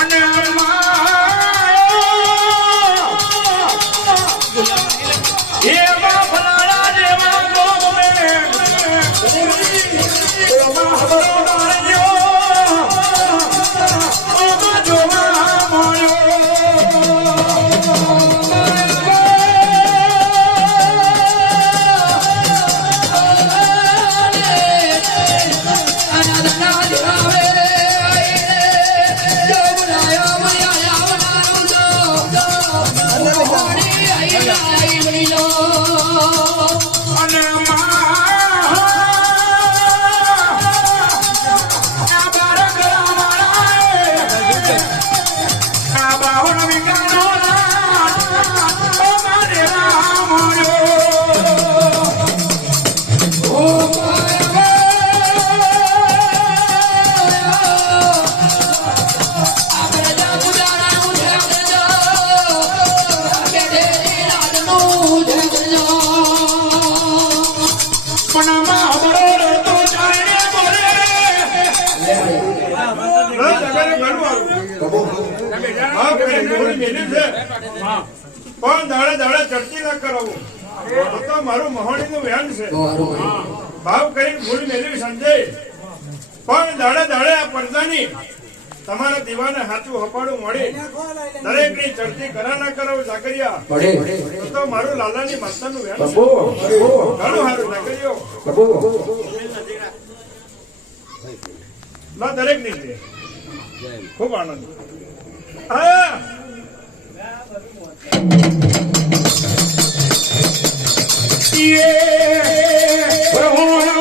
Anne Mann. પણ દાડે દાડે ચડતી ના કરાવું મારું મહોણી નું વ્યાન છે ભાવ કરીને ભૂલ મેળવી સમજે પણ દાડે દાડે આ પડદાની તમારા દીવાને હાથું હપાડું મળે દરેકની ચડતી કરા ના કરો જાકરિયા તો મારું લાલાની માતા નું વ્યાન ઘણું સારું ના દરેકની છે. ખૂબ આનંદ. હા પ્રભોન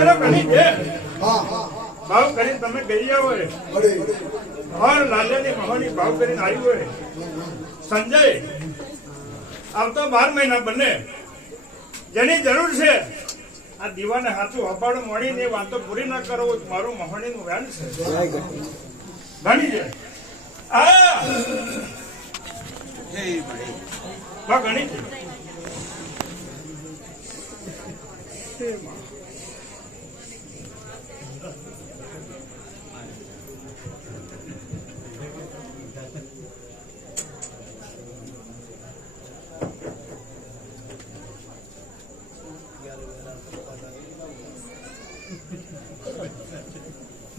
હા, નગરો છે. ભાવ કરીને તમે ગઈ આવો એ. હર લાલાની મહોની ભાવ કરીને આવ્યું હોય. સંજય આવતો બાર મહિના બંને. જેની જરૂર છે આ દીવાને હાથું હપાડું મળીને એ વાતો પૂરી ના કરો મારું મહોણી નું વ્યાન છે. ઘણી છે. આ હા, ઘણી છે.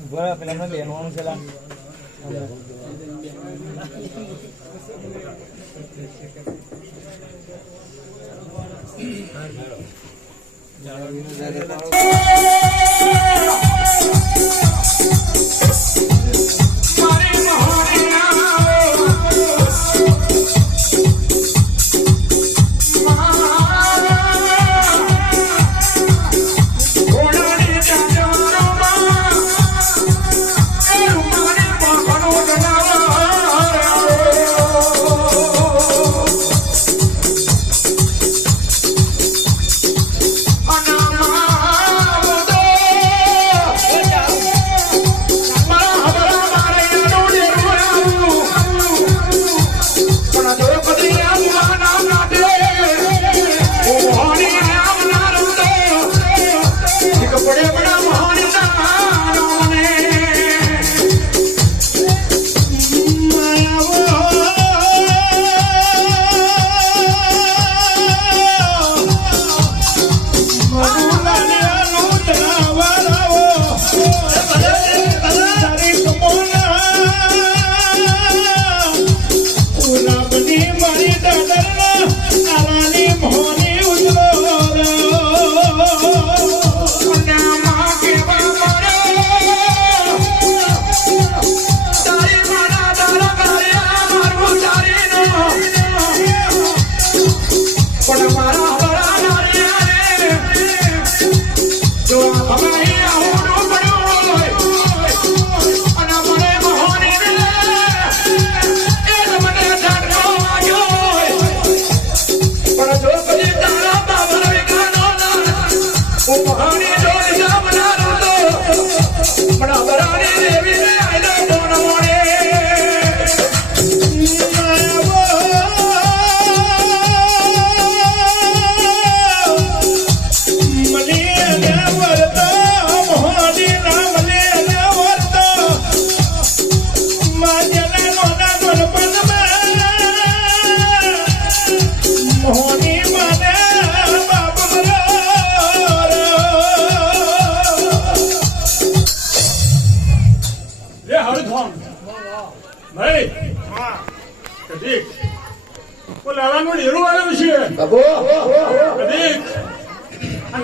બરાબર પેલા મને બેનવાનું છે લા. મારી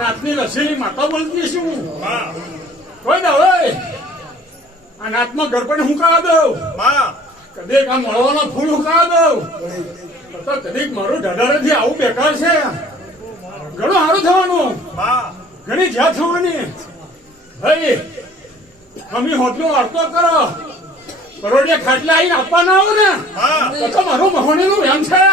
નાતની રસીલી માતા બોલતી છું કોઈ ના હોય. આ નાતમાં ગરબડ હું કાઢ દઉં. માં આ મળવાના ફૂલ હું કાઢ દઉં. તો કદીક મારું ઢઢારેથી આવું બેકાર છે. ઘણું સારું થવાનું. ઘણી જ્યાં થવાની. ભાઈ અમે હોટલો વાર્તો કરો. કરોડિયા ખાટલા આવીને આપવાના આવો ને. તો મારું મારું મહોનીનું એમ છે.